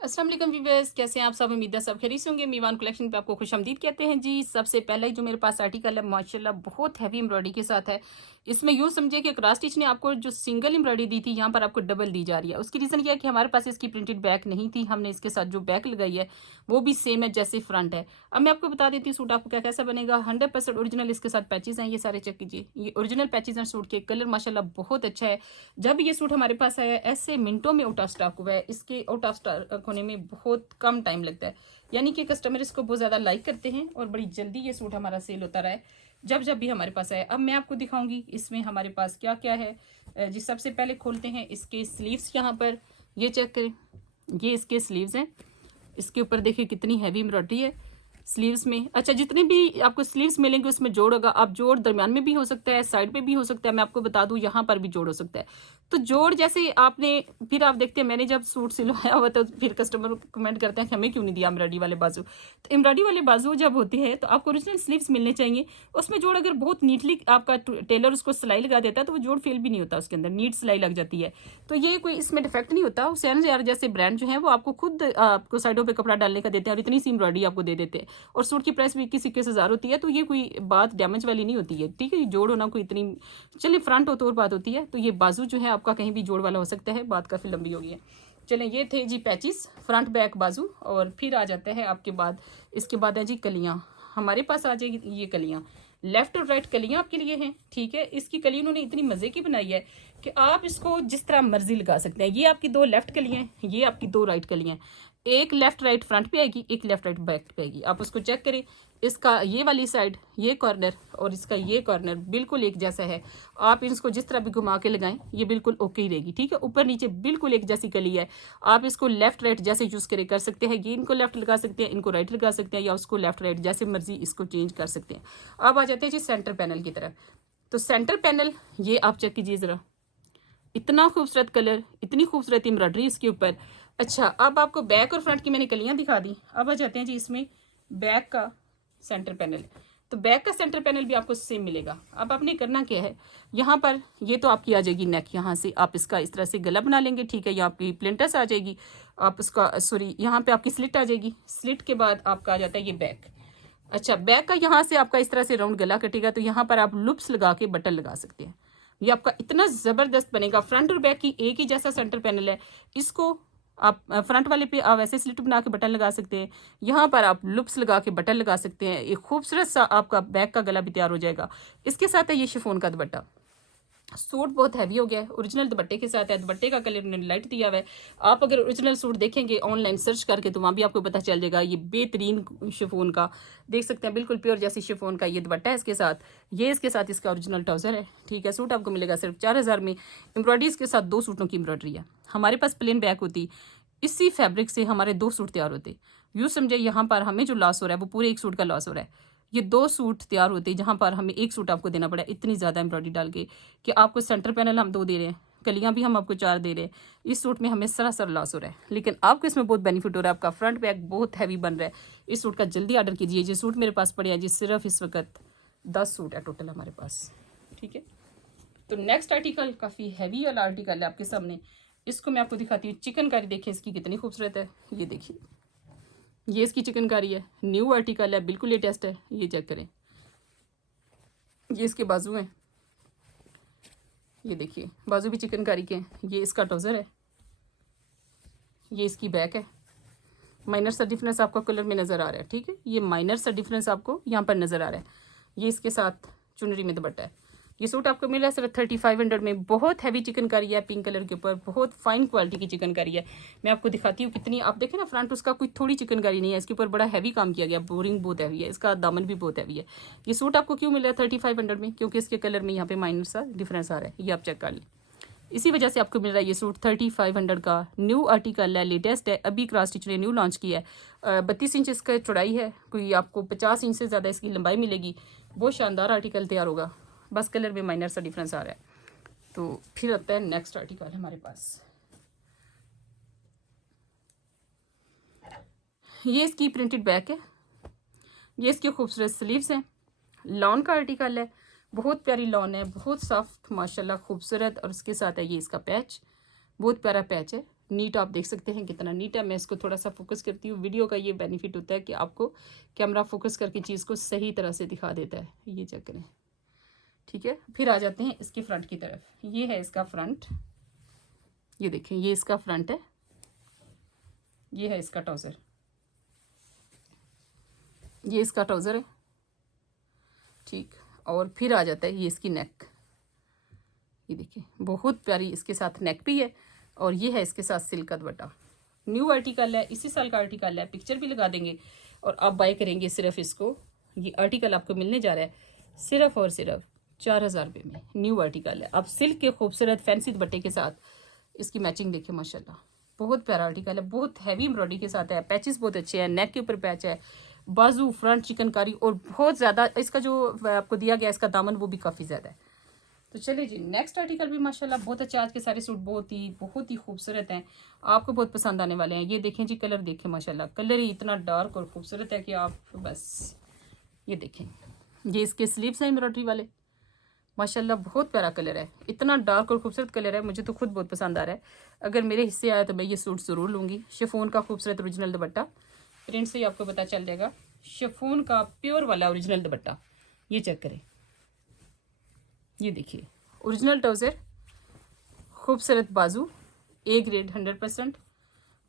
अस्सलाम वालेकुम व्यूअर्स, कैसे हैं आप सब। उम्मीद है सब खैरियत से होंगे। मीवान कलेक्शन पे आपको खुशामदीद कहते हैं जी। सबसे पहले जो मेरे पास आर्टिकल है माशाल्लाह बहुत हैवी एम्ब्रॉयडरी के साथ है। इसमें यूँ समझिए कि क्रॉस स्टिच ने आपको जो सिंगल एम्ब्रॉयडरी दी थी यहाँ पर आपको डबल दी जा रही है। उसकी रीज़न ये है कि हमारे पास इसकी प्रिंटेड बैक नहीं थी, हमने इसके साथ जो बैक लगाई है वो भी सेम है जैसे फ्रंट है। अब मैं आपको बता देती हूँ सूट आपको क्या कैसा बनेगा। 100% ओरिजिनल इसके साथ पैचेज हैं, ये सारे चेक कीजिए। ये ओरिजिनल पैचेज हैं सूट के। कलर माशाल्लाह बहुत अच्छा है। जब ये सूट हमारे पास आया ऐसे मिनटों में आउट ऑफ स्टॉक हुआ है। इसके आउट ऑफ स्टॉक होने में बहुत कम टाइम लगता है, यानी कि कस्टमर इसको बहुत ज़्यादा लाइक करते हैं और बड़ी जल्दी ये सूट हमारा सेल होता रहा है जब जब भी हमारे पास आए। अब मैं आपको दिखाऊंगी इसमें हमारे पास क्या क्या है। जी सबसे पहले खोलते हैं इसके स्लीव्स। यहाँ पर ये चेक करें, ये इसके स्लीव्स हैं। इसके ऊपर देखिए कितनी हैवी एम्ब्रॉयडरी है स्लीव्स में। अच्छा, जितने भी आपको स्लीव्स मिलेंगे उसमें जोड़ होगा। आप जोड़ दरमियान में भी हो सकता है, साइड पे भी हो सकता है। मैं आपको बता दूं यहाँ पर भी जोड़ हो सकता है। तो जोड़ जैसे आपने फिर आप देखते हैं मैंने जब सूट सिलवाया हुआ तो फिर कस्टमर कमेंट करते हैं कि हमें क्यों नहीं दिया एम्ब्रॉयडरी वाले बाजू। तो एम्ब्रॉयडरी वाले बाजू जब होते हैं तो आपको ओरिजिनल स्लीव्स मिलने चाहिए। उसमें जोड़ अगर बहुत नीटली आपका टेलर उसको सिलाई लगा देता है तो वो जोड़ फेल भी नहीं होता, उसके अंदर नीट सिलाई लग जाती है। तो ये कोई इसमें डिफेक्ट नहीं होता। हुसैन यार जैसे ब्रांड जो है वो आपको खुद आपको साइडों पे कपड़ा डालने का देते हैं और इतनी सी एम्ब्रॉयडरी आपको दे देते हैं। और सूट की प्राइस भी 21-21 हज़ार होती है। तो ये कोई बात डैमेज वाली नहीं होती है, ठीक है। जोड़ होना कोई इतनी, चलिए फ्रंट हो तो और बात होती है। तो ये बाजू जो है आपका कहीं भी जोड़ वाला हो सकता है, बात काफ़ी लंबी होगी है। चलें, ये थे जी पैचिस फ्रंट बैक बाजू। और फिर आ जाता है आपके बाद, इसके बाद है जी कलियाँ। हमारे पास आ जाएगी ये कलियाँ, लेफ्ट और राइट कलियाँ आपके लिए हैं, ठीक है। इसकी कली उन्होंने इतनी मज़े की बनाई है कि आप इसको जिस तरह मर्जी लगा सकते हैं। ये आपकी 2 लेफ्ट कलियाँ हैं, ये आपकी 2 राइट कलियाँ हैं। एक लेफ्ट राइट फ्रंट पे आएगी, एक लेफ्ट राइट बैक पे आएगी। आप उसको चेक करें, इसका ये वाली साइड ये कॉर्नर और इसका ये कॉर्नर बिल्कुल एक जैसा है। आप इसको जिस तरह भी घुमा के लगाएं ये बिल्कुल ओके ही रहेगी, ठीक है। ऊपर नीचे बिल्कुल एक जैसी कली है। आप इसको लेफ्ट राइट जैसे यूज़ करे कर सकते हैं। ये इनको लेफ्ट लगा सकते हैं, इनको राइट लगा सकते हैं, या उसको लेफ्ट राइट जैसे मर्जी इसको चेंज कर सकते हैं। अब आ जाते हैं जी सेंटर पैनल की तरफ। तो सेंटर पैनल ये आप चेक कीजिए ज़रा, इतना खूबसूरत कलर, इतनी खूबसूरत एम्ब्रॉयडरी इसके ऊपर। अच्छा, अब आपको बैक और फ्रंट की मैंने कलियां दिखा दी। अब आ जाते हैं जी इसमें बैक का सेंटर पैनल। तो बैक का सेंटर पैनल भी आपको सेम मिलेगा। अब आपने करना क्या है, यहाँ पर ये तो आपकी आ जाएगी नेक, यहाँ से आप इसका इस तरह से गला बना लेंगे, ठीक है। यहाँ आपकी प्लिंटस आ जाएगी, आप उसका सॉरी यहाँ पे आपकी स्लिट आ जाएगी। स्लिट के बाद आपका आ जाता है ये बैक। अच्छा, बैक का यहाँ से आपका इस तरह से राउंड गला कटेगा, तो यहाँ पर आप लुप्स लगा के बटन लगा सकते हैं। ये आपका इतना ज़बरदस्त बनेगा। फ्रंट और बैक की एक ही जैसा सेंटर पैनल है। इसको आप फ्रंट वाले पे आप ऐसे स्लिट बना के बटन लगा सकते हैं, यहाँ पर आप लुप्स लगा के बटन लगा सकते हैं। एक खूबसूरत सा आपका बैक का गला भी तैयार हो जाएगा। इसके साथ है ये शिफॉन का दुपट्टा। सूट बहुत हैवी हो गया है, ओरिजिनल दुपट्टे के साथ है। दुपट्टे का कलर उन्होंने लाइट दिया हुआ है। आप अगर ओरिजिनल सूट देखेंगे ऑनलाइन सर्च करके तो वहाँ भी आपको पता चल जाएगा। ये बेहतरीन शिफॉन का देख सकते हैं, बिल्कुल प्योर जैसी शिफॉन का ये दुपट्टा है इसके साथ। ये इसके साथ इसका ओरिजिनल ट्राउज़र है, ठीक है। सूट आपको मिलेगा सिर्फ 4,000 में। एम्ब्रॉयडरी इसके साथ 2 सूटों की एम्ब्रॉयडरी है। हमारे पास प्लेन बैक होती, इसी फैब्रिक से हमारे 2 सूट तैयार होते। यूँ समझे यहाँ पर हमें जो लॉस हो रहा है वो पूरे एक सूट का लॉस हो रहा है। ये 2 सूट तैयार होते हैं जहाँ पर हमें एक सूट आपको देना पड़ा इतनी ज़्यादा एम्ब्रॉयडरी डाल के कि आपको सेंटर पैनल हम 2 दे रहे हैं, कलियाँ भी हम आपको 4 दे रहे हैं। इस सूट में हमें सरासर लॉस हो रहा है, लेकिन आपको इसमें बहुत बेनिफिट हो रहा है। आपका फ्रंट बैक बहुत हैवी बन रहा है। इस सूट का जल्दी ऑर्डर कीजिए। ये सूट मेरे पास पड़े हैं जी, सिर्फ इस वक्त 10 सूट है टोटल हमारे पास, ठीक है। तो नेक्स्ट आर्टिकल काफ़ी हैवी वाला आर्टिकल है आपके सामने। इसको मैं आपको दिखाती हूँ। चिकनकारी देखिए इसकी कितनी खूबसूरत है। ये देखिए, ये इसकी चिकनकारी है, न्यू आर्टिकल है, बिल्कुल लेटेस्ट है। ये चेक करें, ये इसके बाजू हैं, ये देखिए बाजू भी चिकनकारी के हैं। ये इसका ट्राउज़र है, ये इसकी बैक है। माइनर सा डिफरेंस आपको कलर में नज़र आ रहा है, ठीक है। ये माइनर सा डिफरेंस आपको यहाँ पर नज़र आ रहा है। ये इसके साथ चुनरी में दुपट्टा है। ये सूट आपको मिला है सिर्फ 3500 में। बहुत हैवी चिकनकारी है, पिंक कलर के ऊपर बहुत फाइन क्वालिटी की चिकनकारी है। मैं आपको दिखाती हूँ कितनी। आप देखें ना, फ्रंट उसका कोई थोड़ी चिकनकारी नहीं है, इसके ऊपर बड़ा हैवी काम किया गया। बोरिंग बहुत हैवी है, इसका दामन भी बहुत हैवी है। ये सूट आपको क्यों मिला है 3500 में, क्योंकि इसके कलर में यहाँ पे माइनर सा डिफरेंस आ रहा है। ये आप चेक कर लें, इसी वजह से आपको मिल रहा है ये सूट 3500 का। न्यू आर्टिकल है, लेटेस्ट है, अभी क्रॉस स्टिच ने न्यू लॉन्च किया है। 32 इंच इसका चौड़ाई है, कोई आपको 50 इंच से ज़्यादा इसकी लंबाई मिलेगी। बहुत शानदार आर्टिकल तैयार होगा, बस कलर में माइनर सा डिफरेंस आ रहा है। तो फिर आता है नेक्स्ट आर्टिकल हमारे पास। ये इसकी प्रिंटेड बैक है, ये इसके खूबसूरत स्लीव्स हैं। लॉन का आर्टिकल है, बहुत प्यारी लॉन है, बहुत सॉफ्ट माशाल्लाह खूबसूरत। और उसके साथ है ये इसका पैच, बहुत प्यारा पैच है। नीट आप देख सकते हैं कितना नीट है। मैं इसको थोड़ा सा फोकस करती हूँ। वीडियो का ये बेनिफिट होता है कि आपको कैमरा फोकस करके चीज़ को सही तरह से दिखा देता है। ये चेक करें, ठीक है। फिर आ जाते हैं इसके फ्रंट की तरफ। ये है इसका फ्रंट, ये देखें, ये इसका फ्रंट है, ये है इसका ट्राउज़र, ये इसका ट्राउज़र है, ठीक। और फिर आ जाता है ये इसकी नेक, ये देखिए बहुत प्यारी इसके साथ नेक भी है। और ये है इसके साथ सिल्क का दुपट्टा। न्यू आर्टिकल है, इसी साल का आर्टिकल है, पिक्चर भी लगा देंगे और आप बाय करेंगे सिर्फ इसको। ये आर्टिकल आपको मिलने जा रहा है सिर्फ और सिर्फ 4000 रुपये में। न्यू आर्टिकल है। आप सिल्क के खूबसूरत फैंसी दुपट्टे के साथ इसकी मैचिंग देखिए, माशाल्लाह बहुत प्यारा आर्टिकल है। बहुत हैवी एम्ब्रॉयडरी के साथ है, पैचेस बहुत अच्छे हैं, नेक के ऊपर पैच है, बाजू फ्रंट चिकनकारी और बहुत ज़्यादा इसका जो आपको दिया गया इसका दामन वो भी काफ़ी ज़्यादा है। तो चलिए जी, नेक्स्ट आर्टिकल भी माशाल्लाह बहुत अच्छा। आज के सारे सूट बहुत ही खूबसूरत हैं, आपको बहुत पसंद आने वाले हैं। ये देखें जी, कलर देखें, माशाल्लाह कलर ही इतना डार्क और खूबसूरत है कि आप बस ये देखें। ये इसके स्लीव्स हैं एम्ब्रॉयडरी वाले, माशाल्लाह बहुत प्यारा कलर है, इतना डार्क और खूबसूरत कलर है, मुझे तो खुद बहुत पसंद आ रहा है। अगर मेरे हिस्से आया तो मैं ये सूट ज़रूर लूँगी। शिफॉन का खूबसूरत ओरिजिनल दुपट्टा, प्रिंट से ही आपको पता चल जाएगा। शिफॉन का प्योर वाला ओरिजिनल दुपट्टा, ये चेक करें, ये देखिए ओरिजिनल ट्राउज़र, खूबसूरत बाजू, ए ग्रेड 100%।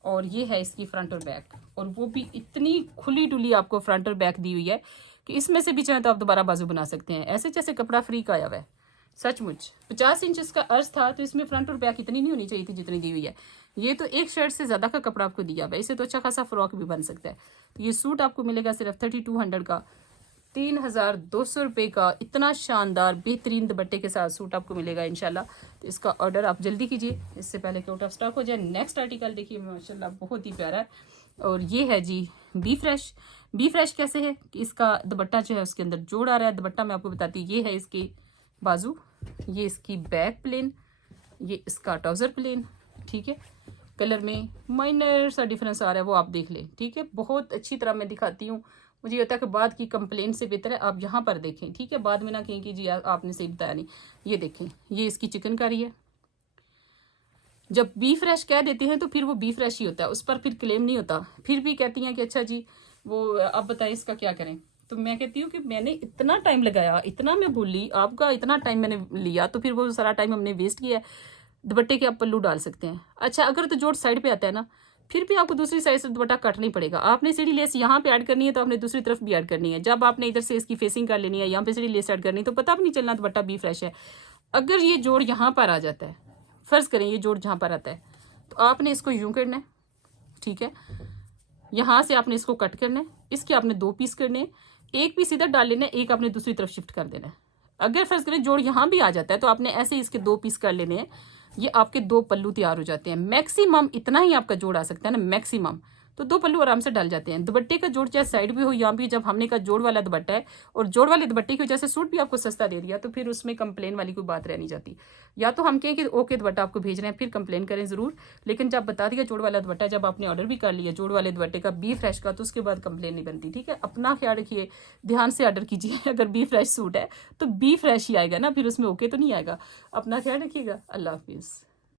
और ये है इसकी फ्रंट और बैक, और वो भी इतनी खुली डुली आपको फ्रंट और बैक दी हुई है कि इसमें से भी चाहे तो आप दोबारा बाजू बना सकते हैं, ऐसे जैसे कपड़ा फ्री का आया हुआ है। सचमुच 50 इंच इसका अर्ज था, तो इसमें फ्रंट और बैक इतनी नहीं होनी चाहिए थी जितनी दी हुई है। ये तो एक शर्ट से ज़्यादा का कपड़ा आपको दिया हुआ है, इससे तो अच्छा खासा फ्रॉक भी बन सकता है। तो ये सूट आपको मिलेगा सिर्फ 3200 का, 3200 रुपये का। इतना शानदार बेहतरीन दुपट्टे के साथ सूट आपको मिलेगा इंशाल्लाह। तो इसका ऑर्डर आप जल्दी कीजिए, इससे पहले कि आउट ऑफ स्टॉक हो जाए। नेक्स्ट आर्टिकल देखिए, माशाल्लाह बहुत ही प्यारा है, और ये है जी बी फ्रेश। बी फ्रेश कैसे है कि इसका दुपट्टा जो है उसके अंदर जोड़ आ रहा है। दुपट्टा मैं आपको बताती हूँ, ये है इसकी बाजू, ये इसकी बैक प्लेन, ये इसका ट्राउज़र प्लेन, ठीक है। कलर में माइनर सा डिफरेंस आ रहा है, वो आप देख लें, ठीक है। बहुत अच्छी तरह मैं दिखाती हूँ, मुझे ये होता है कि बाद की कंप्लेंट से बेहतर है आप यहाँ पर देखें, ठीक है। बाद में ना कहें कि जी आपने सही बताया नहीं। ये देखें, ये इसकी चिकनकारी है। जब बी फ्रेश कह देते हैं तो फिर वो बी फ्रेश ही होता है, उस पर फिर क्लेम नहीं होता। फिर भी कहती हैं कि अच्छा जी वो अब बताएं इसका क्या करें। तो मैं कहती हूँ कि मैंने इतना टाइम लगाया, इतना मैं बोली, आपका इतना टाइम मैंने लिया, तो फिर वो सारा टाइम हमने वेस्ट किया है। दुपट्टे के आप पल्लू डाल सकते हैं। अच्छा, अगर तो जोड़ साइड पे आता है ना, फिर भी आपको दूसरी साइड से दुपट्टा काटना ही पड़ेगा। आपने सीढ़ी लेस यहाँ पे ऐड करनी है तो आपने दूसरी तरफ भी ऐड करनी है। जब आपने इधर से इसकी फेसिंग कर लेनी है, यहाँ पे सीढ़ी लेस ऐड करनी है, तो पता भी नहीं चलना दुपट्टा बी फ्रेश है। अगर ये जोड़ यहाँ पर आ जाता है, फर्ज करें ये जोड़ जहाँ पर आता है, तो आपने इसको यूं करना है, ठीक है। यहाँ से आपने इसको कट करना है, इसके आपने 2 पीस करने हैं, एक पीस इधर डाल लेना है, एक आपने दूसरी तरफ शिफ्ट कर देना है। अगर फर्ज करें जोड़ यहाँ भी आ जाता है तो आपने ऐसे ही इसके 2 पीस कर लेने हैं, ये आपके 2 पल्लू तैयार हो जाते हैं। मैक्सिमम इतना ही आपका जोड़ आ सकता है ना, मैक्सिमम, तो 2 पल्लू आराम से डल जाते हैं। दुपट्टे का जोड़ चाहे साइड भी हो यहाँ भी, जब हमने का जोड़ वाला दुपट्टा है और जोड़ वाले दुपट्टे की वजह से सूट भी आपको सस्ता दे दिया, तो फिर उसमें कंप्लेन वाली कोई बात रह नहीं जाती। या तो हम कहें कि ओके दुपट्टा आपको भेज रहे हैं, फिर कंप्लेन करें ज़रूर, लेकिन जब बता दिया जोड़ वाला दुपट्टा, जब आपने ऑर्डर भी कर लिया जोड़ वाले दुपट्टे का बी फ्रेश का, तो उसके बाद कंप्लेन नहीं बनती, ठीक है। अपना ख्याल रखिए, ध्यान से ऑर्डर कीजिए। अगर बी फ्रेश सूट है तो बी फ्रेश ही आएगा ना, फिर उसमें ओके तो नहीं आएगा। अपना ख्याल रखिएगा। अल्लाह हाफिज़।